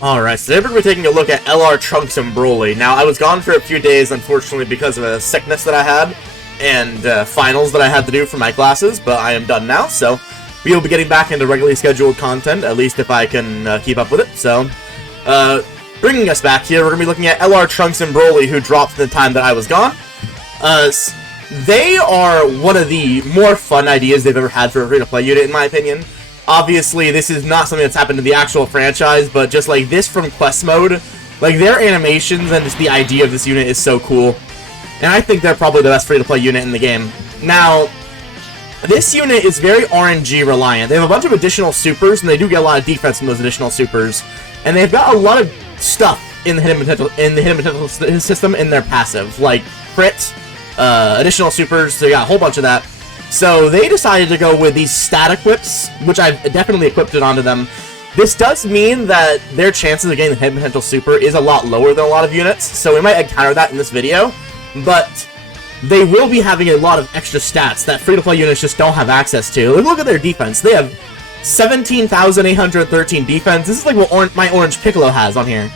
Alright, so today we're going to be taking a look at LR Trunks and Broly. Now, I was gone for a few days, unfortunately, because of a sickness that I had, and finals that I had to do for my classes, but I am done now, so we will be getting back into regularly scheduled content, at least if I can keep up with it. So, bringing us back here, we're going to be looking at LR Trunks and Broly, who dropped in the time that I was gone. They are one of the more fun ideas they've ever had for a free-to-play unit, in my opinion. Obviously, this is not something that's happened to the actual franchise, but just like this from Quest Mode, like their animations and just the idea of this unit is so cool. And I think they're probably the best free-to-play unit in the game. Now, this unit is very RNG reliant. They have a bunch of additional supers, and they do get a lot of defense from those additional supers. And they've got a lot of stuff in the hidden potential system in their passive, like crit, additional supers. They got a whole bunch of that. So they decided to go with these stat equips, which I've definitely equipped it onto them. This does mean that their chances of getting the hidden potential super is a lot lower than a lot of units, so we might encounter that in this video, but they will be having a lot of extra stats that free-to-play units just don't have access to. Look at their defense. They have 17,813 defense. This is like what my Orange Piccolo has on here.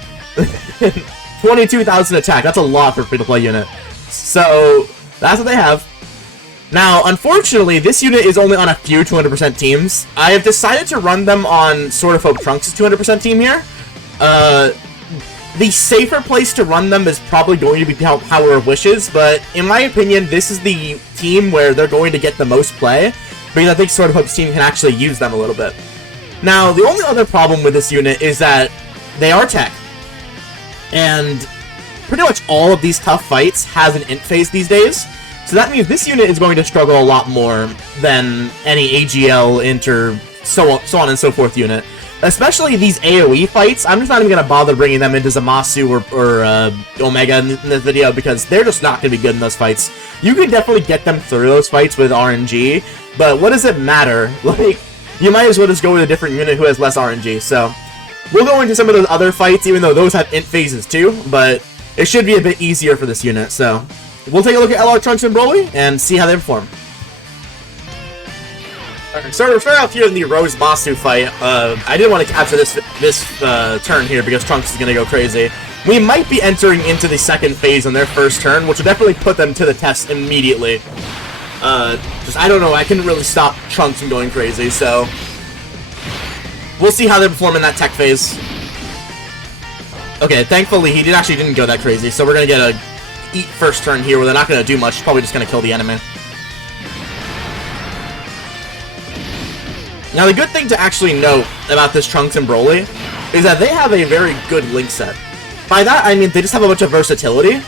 22,000 attack. That's a lot for a free-to-play unit. So, that's what they have. Now, unfortunately, this unit is only on a few 200% teams. I have decided to run them on Sword of Hope Trunks' 200% team here. The safer place to run them is probably going to be Power of Wishes, but in my opinion, this is the team where they're going to get the most play, because I think Sword of Hope's team can actually use them a little bit. Now, the only other problem with this unit is that they are tech, and pretty much all of these tough fights has an int phase these days. So that means this unit is going to struggle a lot more than any AGL, Inter, so on and so forth unit. Especially these AoE fights, I'm just not even going to bother bringing them into Zamasu or Omega in this video, because they're just not going to be good in those fights. You can definitely get them through those fights with RNG, but what does it matter? Like, you might as well just go with a different unit who has less RNG, so we'll go into some of those other fights, even though those have int phases too, but it should be a bit easier for this unit, so we'll take a look at LR Trunks and Broly and see how they perform. Alright, so we're starting off here in the Rose Masu fight. I didn't want to capture this turn here because Trunks is going to go crazy. We might be entering into the second phase on their first turn, which will definitely put them to the test immediately. Just, I don't know, I couldn't really stop Trunks from going crazy, so we'll see how they perform in that tech phase. Okay, thankfully he actually didn't go that crazy, so we're going to get a eat first turn here where they're not going to do much, probably just going to kill the enemy. Now the good thing to actually note about this Trunks and Broly is that they have a very good link set. By that I mean they just have a bunch of versatility.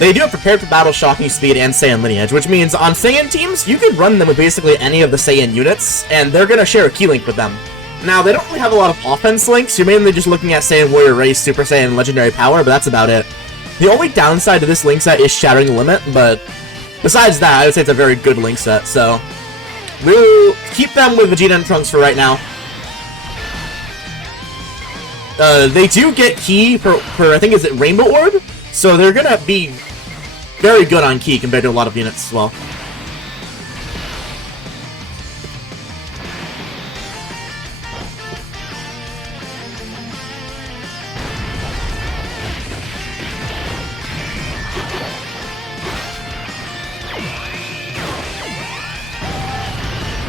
They do have Prepared for Battle, Shocking Speed, and Saiyan Lineage, which means on Saiyan teams, you could run them with basically any of the Saiyan units, and they're going to share a key link with them. Now, they don't really have a lot of offense links, you're mainly just looking at Saiyan Warrior Race, Super Saiyan, and Legendary Power, but that's about it. The only downside to this link set is Shattering the Limit, but besides that, I would say it's a very good link set, so we'll keep them with Vegeta and Trunks for right now. They do get Ki per I think, is it Rainbow Orb? So they're gonna be very good on Ki compared to a lot of units as well.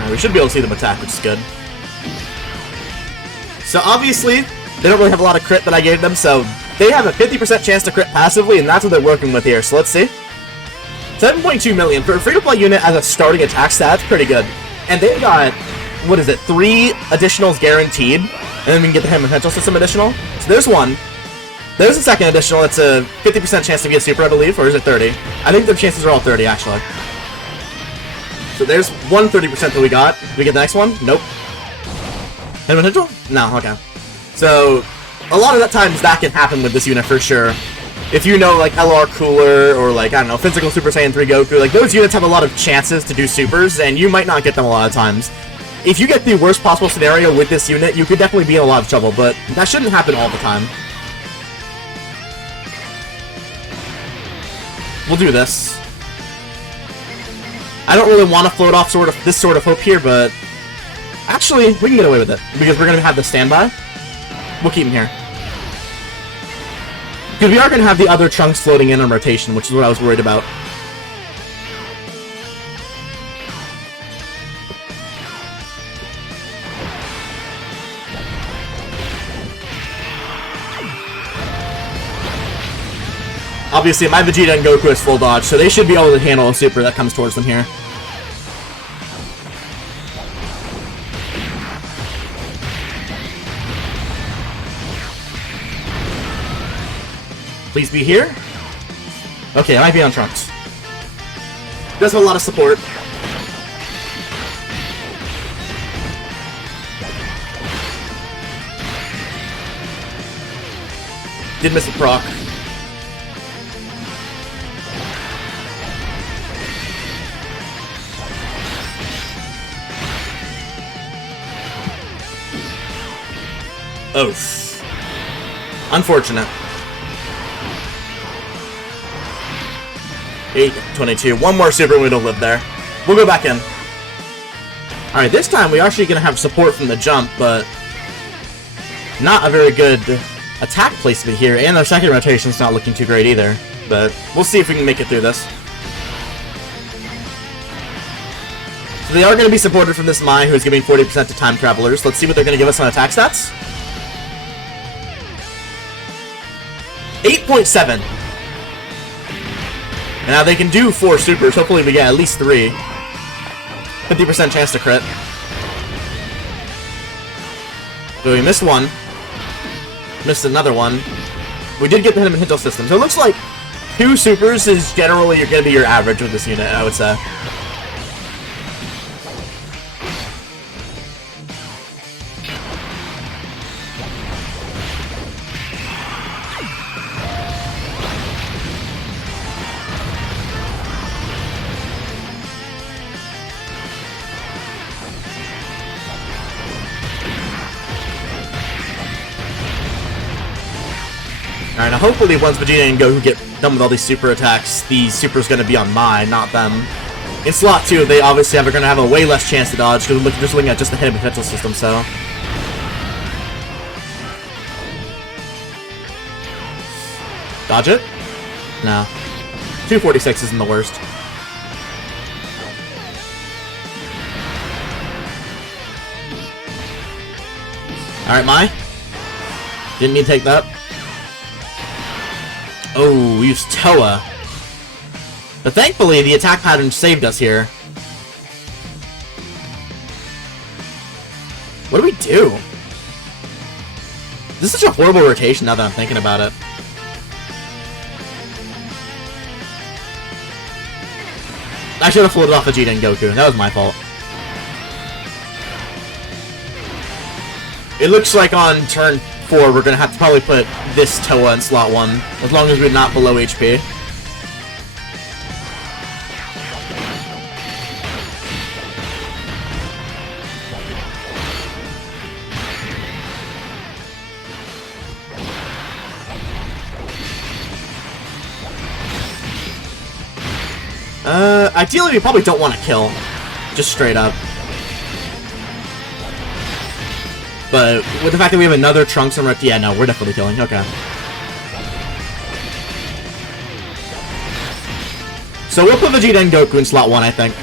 We should be able to see them attack, which is good. So obviously, they don't really have a lot of crit that I gave them, so they have a 50% chance to crit passively, and that's what they're working with here. So let's see. 7.2 million. For a free-to-play unit as a starting attack stat, that's pretty good. And they've got, what is it, 3 additionals guaranteed, and then we can get the Hidden Potential System additional. So there's one. There's a second additional, it's a 50% chance to get super, I believe, or is it 30? I think the chances are all 30, actually. So there's one 30% that we got. Did we get the next one? Nope. Hidden potential? No, okay. So, a lot of the times that can happen with this unit for sure. If you know, like, LR Cooler, or, like, I don't know, Physical Super Saiyan 3 Goku, like, those units have a lot of chances to do supers, and you might not get them a lot of times. If you get the worst possible scenario with this unit, you could definitely be in a lot of trouble, but that shouldn't happen all the time. We'll do this. I don't really want to float off this Sword of Hope here, but actually, we can get away with it, because we're going to have the standby. We'll keep him here. Because we are going to have the other Trunks floating in on rotation, which is what I was worried about. Obviously, my Vegeta and Goku is full dodge, so they should be able to handle a super that comes towards them here. Please be here. Okay, I might be on Trunks. Does have a lot of support. Did miss a proc. Oof. Unfortunate. 822. One more super and we don't live there. We'll go back in. Alright, this time we're actually going to have support from the jump, but not a very good attack placement here, and their second rotation's not looking too great either. But we'll see if we can make it through this. So they are going to be supported from this Mai, who is giving 40% to time travelers. Let's see what they're going to give us on attack stats. 8.7. And now they can do 4 supers. Hopefully we get at least 3. 50% chance to crit. So we missed one. Missed another one. We did get the Hinto system. So it looks like 2 supers is generally going to be your average with this unit, I would say. Alright, now hopefully once Vegeta and Goku get done with all these super attacks, the super's going to be on Mai, not them. In slot 2, they obviously are going to have a way less chance to dodge, because we're just looking at just the hit potential system, so... Dodge it? No. 246 isn't the worst. Alright, Mai. Didn't need to take that. Oh, we used Toa. But thankfully, the attack pattern saved us here. What do we do? This is such a horrible rotation now that I'm thinking about it. I should have floated off Vegeta and Goku. That was my fault. It looks like on turn 4, we're gonna have to probably put this Toa in slot 1, as long as we're not below HP. Ideally we probably don't want to kill, just straight up. But with the fact that we have another Trunks and yeah, no, we're definitely killing. Okay. So we'll put Vegeta and Goku in slot 1, I think.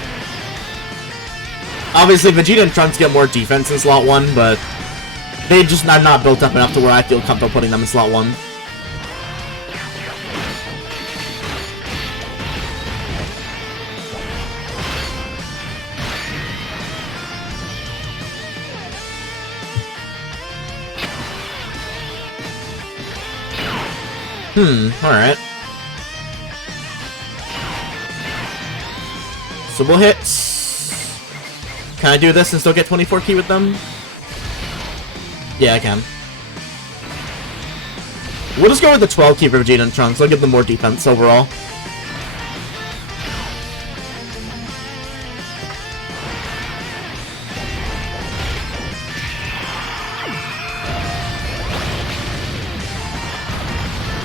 Obviously, Vegeta and Trunks get more defense in slot 1, but they just are not built up enough to where I feel comfortable putting them in slot 1. Alright. So we'll hit... Can I do this and still get 24 key with them? Yeah, I can. We'll just go with the 12 key for Vegeta and Trunks. I'll give them more defense overall.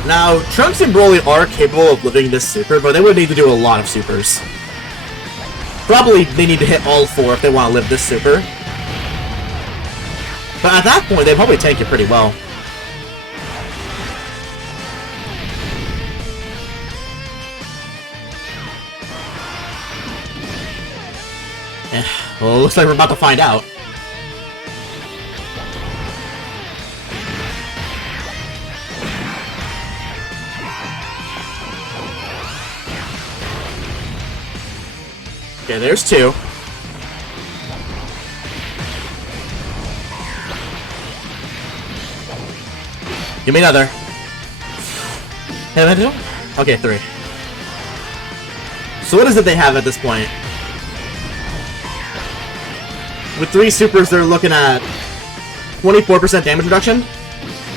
Now, Trunks and Broly are capable of living this super, but they would need to do a lot of supers. Probably they need to hit all 4 if they want to live this super. But at that point, they'd probably tank it pretty well. Well, it looks like we're about to find out. Okay, there's 2. Give me another. Okay, 3. So what is it they have at this point? With 3 supers, they're looking at 24% damage reduction.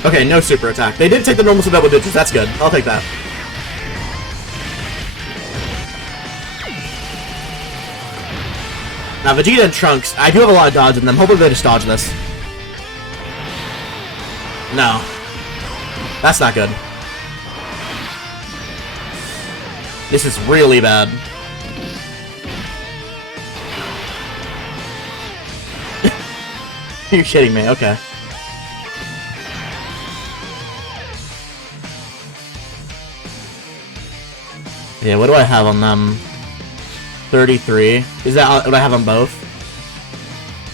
Okay, no super attack. They did take the normal to double digits. That's good. I'll take that. Now, Vegeta and Trunks, I do have a lot of dodge in them. Hopefully they just dodge this. No. That's not good. This is really bad. You're kidding me, okay. Yeah, what do I have on them? 33. Is that what I have on both?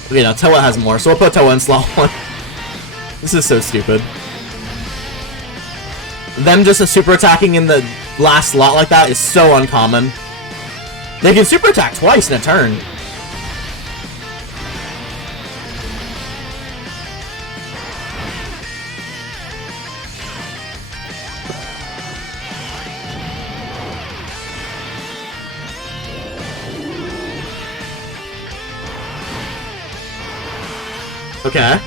Okay, no, Toa has more, so we'll put Toa in slot 1. This is so stupid. Them just a super attacking in the last slot like that is so uncommon. They can super attack twice in a turn. Okay.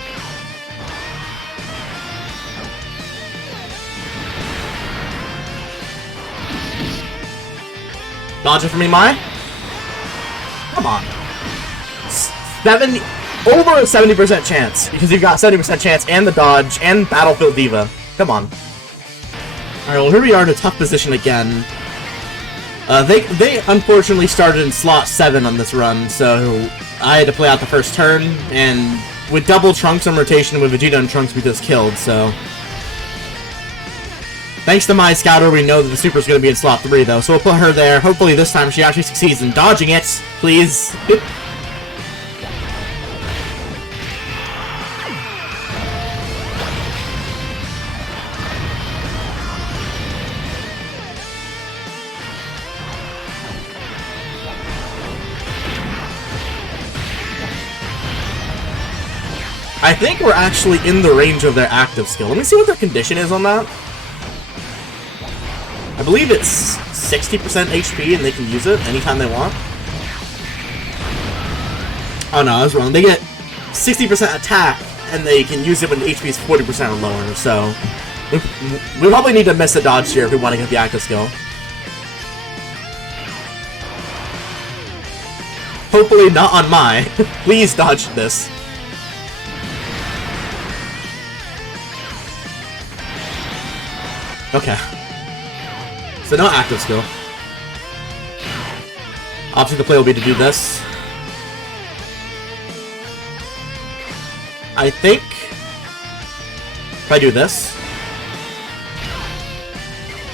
Dodge it for me, Mai? Come on. Over a 70% chance, because you've got 70% chance and the dodge and Battlefield Diva. Come on. Alright, well here we are in a tough position again. They unfortunately started in slot 7 on this run, so I had to play out the first turn, and with double Trunks on rotation with Vegeta and Trunks we just killed, so... Thanks to my scouter, we know that the Super's going to be in slot 3, though, so we'll put her there. Hopefully this time she actually succeeds in dodging it. Please. I think we're actually in the range of their active skill. Let me see what their condition is on that. I believe it's 60% HP and they can use it anytime they want. Oh no, I was wrong. They get 60% attack and they can use it when HP is 40% or lower, so... We probably need to miss a dodge here if we want to get the active skill. Hopefully not on my. Please dodge this. Okay. So no active skill. Option to play will be to do this. I think if I do this,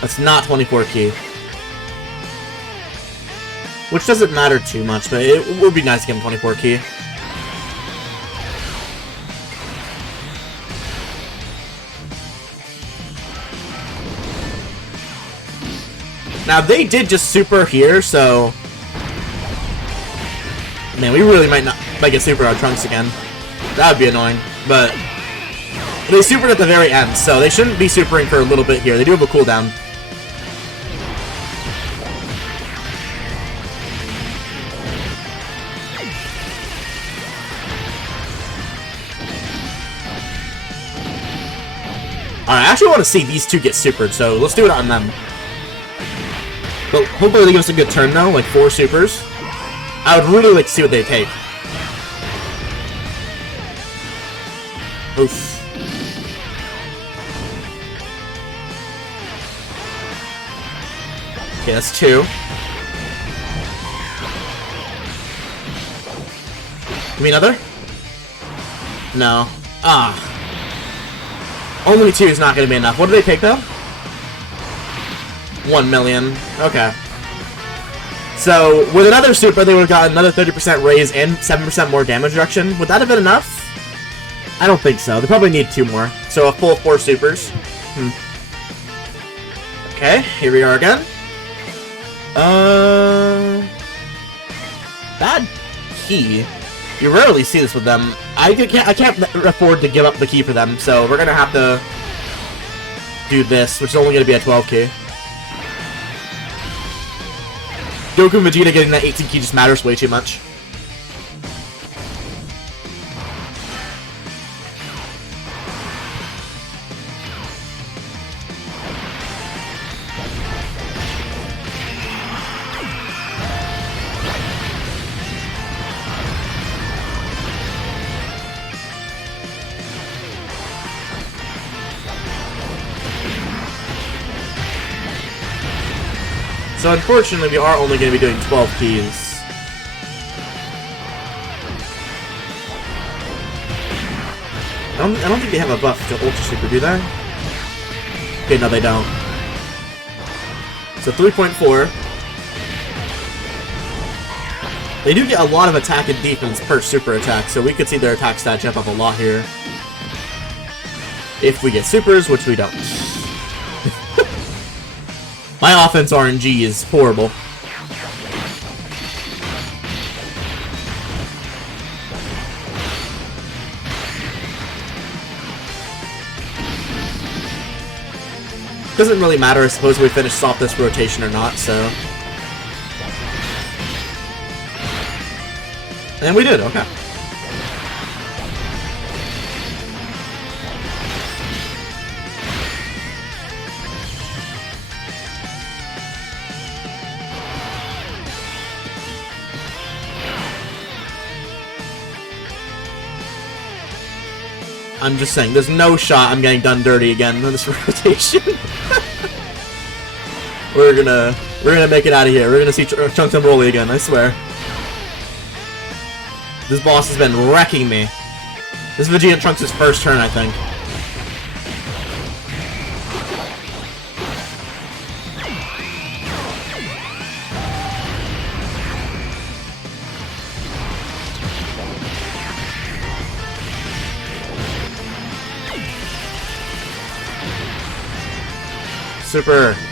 that's not 24 key. Which doesn't matter too much, but it would be nice to give him 24 key. Now, they did just super here, so... Man, we really might get super out Trunks again. That would be annoying, but... They supered at the very end, so they shouldn't be supering for a little bit here. They do have a cooldown. Alright, I actually want to see these two get supered, so let's do it on them. But hopefully they give us a good turn though, like 4 supers. I would really like to see what they take. Oof. Okay, that's 2. Give me another? No. Ah. Only 2 is not going to be enough. What do they take though? 1 million. Okay. So, with another super, they would have gotten another 30% raise and 7% more damage reduction. Would that have been enough? I don't think so. They probably need 2 more. So, a full 4 supers. Okay, here we are again. Bad key. You rarely see this with them. I can't afford to give up the key for them, so we're gonna have to do this, which is only gonna be a 12 key. Goku and Vegeta getting that 18 key just matters way too much. So unfortunately, we are only going to be doing 12 keys. I don't think they have a buff to Ultra Super, do they? Okay, no they don't. So 3.4. They do get a lot of attack and defense per super attack, so we could see their attack stat jump up a lot here. If we get supers, which we don't. My offense RNG is horrible. Doesn't really matter, I suppose, we finish off this rotation or not, so... And we did, okay. I'm just saying, there's no shot I'm getting done dirty again in this rotation. We're gonna make it out of here. We're gonna see Trunks and Broly again, I swear. This boss has been wrecking me. This is Vegeta and Trunks' first turn, I think.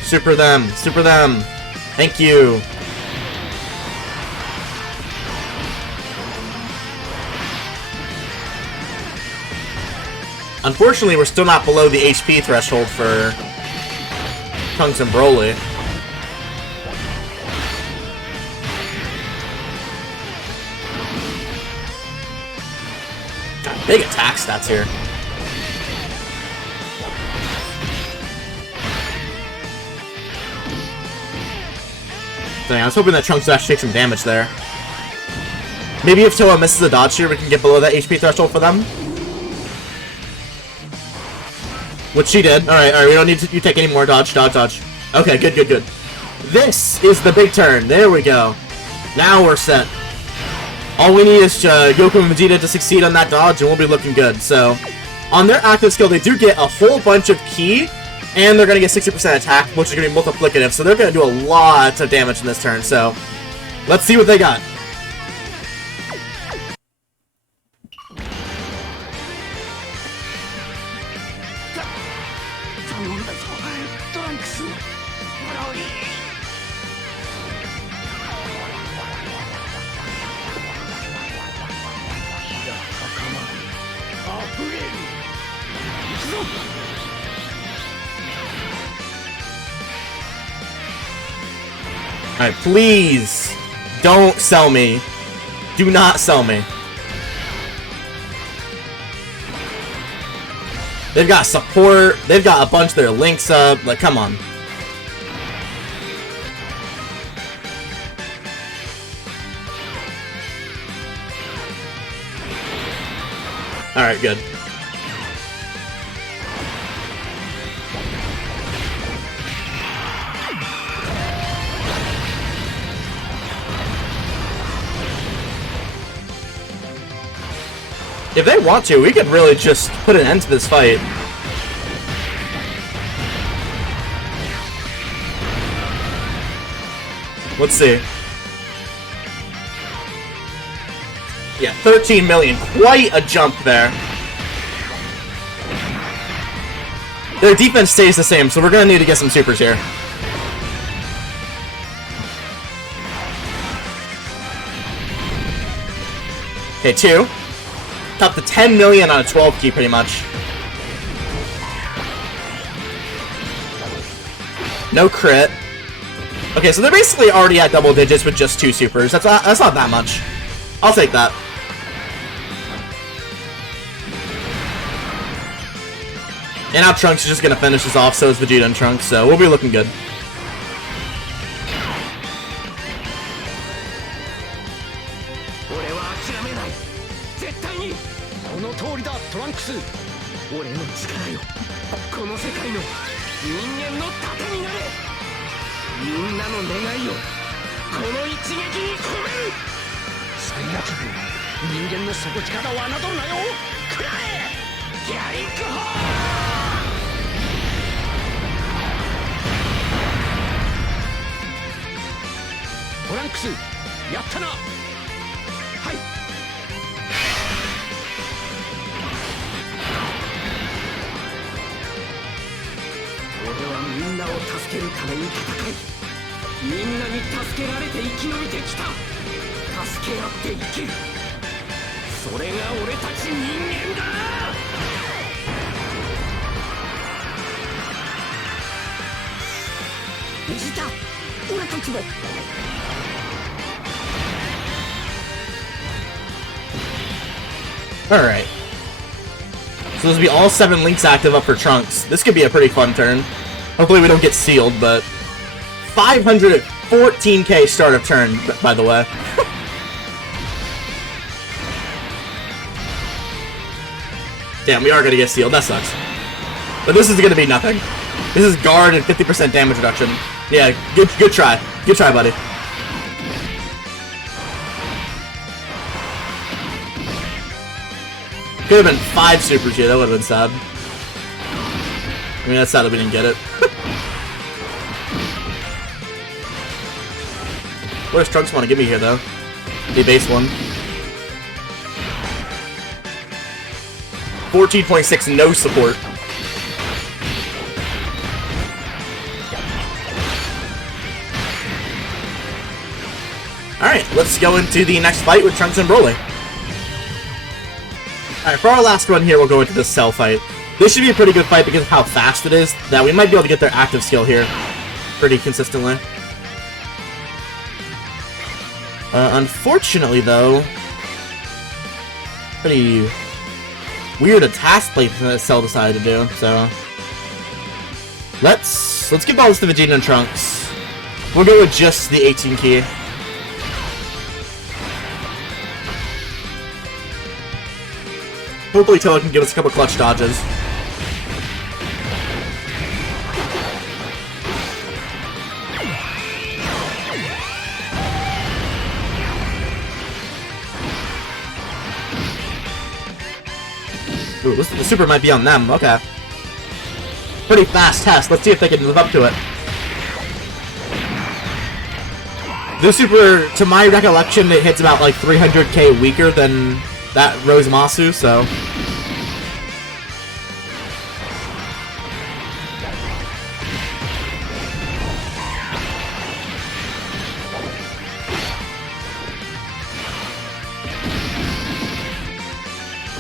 Super them. Thank you. Unfortunately, we're still not below the HP threshold for Trunks and Broly. Got big attack stats here. Dang, I was hoping that Trunks would actually take some damage there. Maybe if Toa misses a dodge here, we can get below that HP threshold for them. Which she did. Alright, we don't need you take any more dodge. Okay, good. This is the big turn. There we go. Now we're set. All we need is Goku and Vegeta to succeed on that dodge, and we'll be looking good. So, on their active skill, they do get a whole bunch of ki, and they're going to get 60% attack, which is going to be multiplicative, so they're going to do a lot of damage in this turn, so let's see what they got. Alright, please, don't sell me. Do not sell me. They've got support, they've got a bunch of their links up, like, come on. Alright, good. If they want to, we could really just put an end to this fight. Let's see. Yeah, 13 million. Quite a jump there. Their defense stays the same, so we're going to need to get some supers here. Okay, 2. Up to 10 million on a 12 key, pretty much. No crit. Okay, so they're basically already at double digits with just 2 supers. That's not that much. I'll take that. And now Trunks is just gonna finish this off, so is Vegeta and Trunks, so we'll be looking good. Alright. So this will be all 7 links active up for Trunks. This could be a pretty fun turn. Hopefully we don't get sealed, but 514k start of turn, by the way. Damn, we are gonna get sealed. That sucks. But this is gonna be nothing. This is guard and 50% damage reduction. Yeah, good try. Good try, buddy. Could have been 5 supers here. That would have been sad. I mean, that's sad that we didn't get it. What does Trunks want to give me here, though? The base one. 14.6, no support. Alright, let's go into the next fight with Trunks and Broly. Alright, for our last one here, we'll go into this Cell fight. This should be a pretty good fight because of how fast it is, that we might be able to get their active skill here pretty consistently. Unfortunately, though, pretty weird attack play that Cell decided to do, so let's give all this to Vegeta and Trunks. We'll go with just the 18 key. Hopefully Toa can give us a couple clutch dodges. Ooh, the super might be on them. Okay. Pretty fast test. Let's see if they can live up to it. The super, to my recollection, it hits about like 300k weaker than that Rosemasu, so...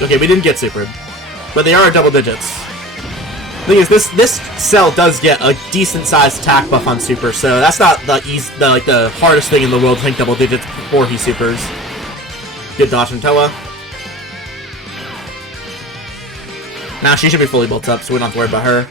Okay, we didn't get supered, but they are double digits. Thing is, this Cell does get a decent-sized attack buff on super, so that's not the hardest thing in the world to hit double digits before he supers. Good dodge from Toa. Now she should be fully built up, so we don't have to worry about her.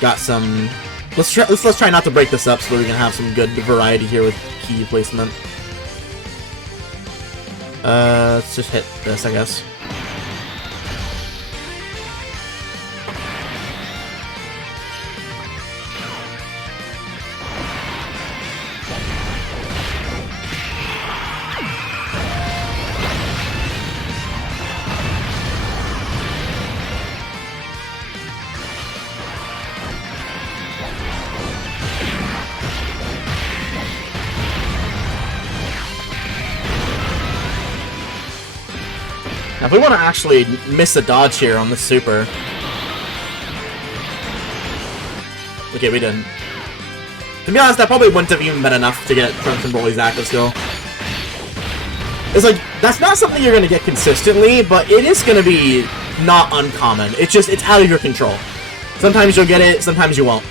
Got some. Let's try not to break this up so that we can have some good variety here with key placement. Let's just hit this, I guess. If we want to actually miss a dodge here on this super... Okay, we didn't. To be honest, that probably wouldn't have even been enough to get Trunks and Broly's active skill. It's like, that's not something you're going to get consistently, but it is going to be not uncommon. It's just, it's out of your control. Sometimes you'll get it, sometimes you won't.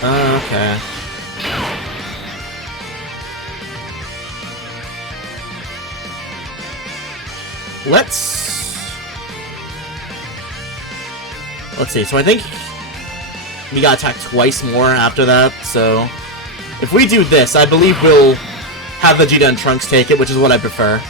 Okay. Let's see, so I think we got attacked twice more after that, so if we do this, I believe we'll have Vegeta and Trunks take it, which is what I prefer.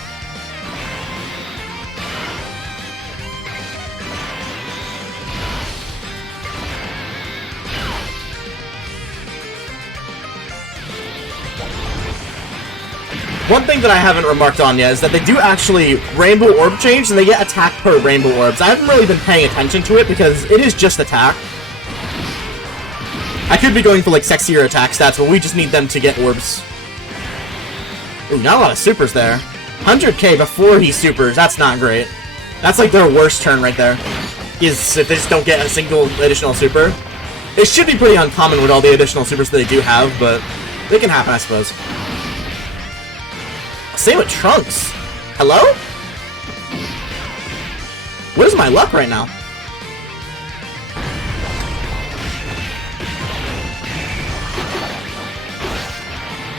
One thing that I haven't remarked on yet is that they do actually Rainbow Orb change, and they get attack per Rainbow Orbs. I haven't really been paying attention to it because it is just attack. I could be going for like sexier attack stats, but we just need them to get orbs. Ooh, not a lot of supers there. 100k before he supers, that's not great. That's like their worst turn right there. Is if they just don't get a single additional super. It should be pretty uncommon with all the additional supers that they do have, but they can happen, I suppose. Same with Trunks. Hello? What is my luck right now?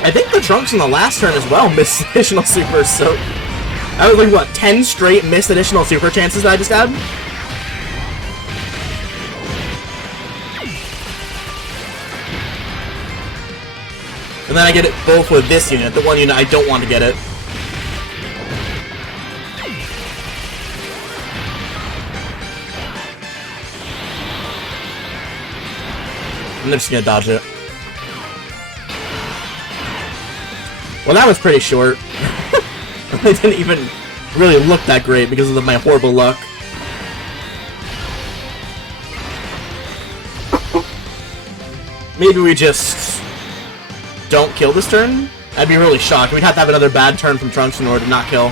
I think the Trunks in the last turn as well missed additional supers, so... That was like, what, 10 straight missed additional super chances that I just had? And then I get it both with this unit, the one unit I don't want to get it. I'm just gonna dodge it. Well, that was pretty short. It didn't even really look that great because of my horrible luck. Maybe we just don't kill this turn? I'd be really shocked. We'd have to have another bad turn from Trunks in order to not kill.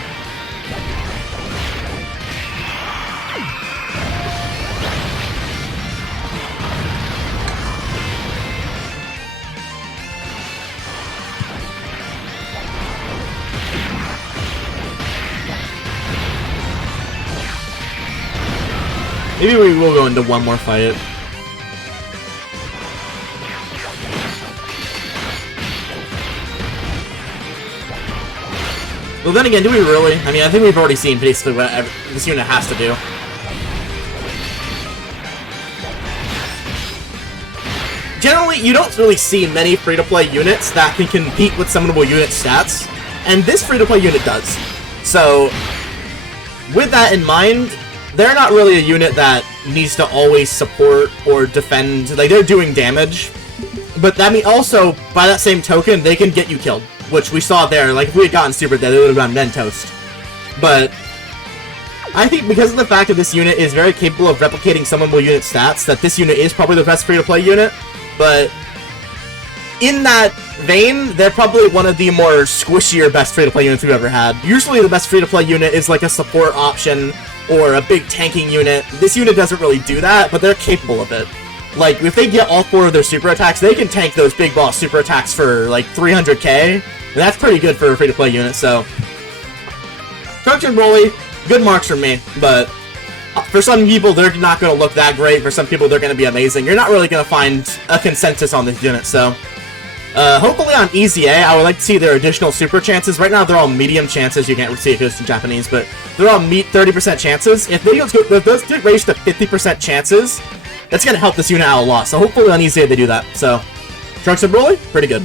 Maybe we will go into one more fight. Well, then again, do we really? I mean, I think we've already seen basically what this unit has to do. Generally, you don't really see many free-to-play units that can compete with summonable unit stats, and this free-to-play unit does. So, with that in mind, they're not really a unit that needs to always support or defend. Like, they're doing damage, but that means also, by that same token, they can get you killed, which we saw there. Like, if we had gotten super dead, it would have gone then toast. But I think because of the fact that this unit is very capable of replicating summonable unit stats, that this unit is probably the best free-to-play unit, but in that vein, they're probably one of the more squishier best free-to-play units we've ever had. Usually the best free-to-play unit is like a support option, or a big tanking unit. This unit doesn't really do that, but they're capable of it. Like, if they get all 4 of their super attacks, they can tank those big boss super attacks for, like, 300k, and that's pretty good for a free-to-play unit, so... Trunks and Broly, good marks from me, but for some people, they're not going to look that great. For some people, they're going to be amazing. You're not really going to find a consensus on this unit, so... hopefully on Easy A, I would like to see their additional super chances. Right now, they're all medium chances. You can't see it goes in Japanese, but they're all 30% chances. If those get raised to 50% chances, that's going to help this unit out a lot. So hopefully on Easy A, they do that. So, Trunks and Broly, pretty good.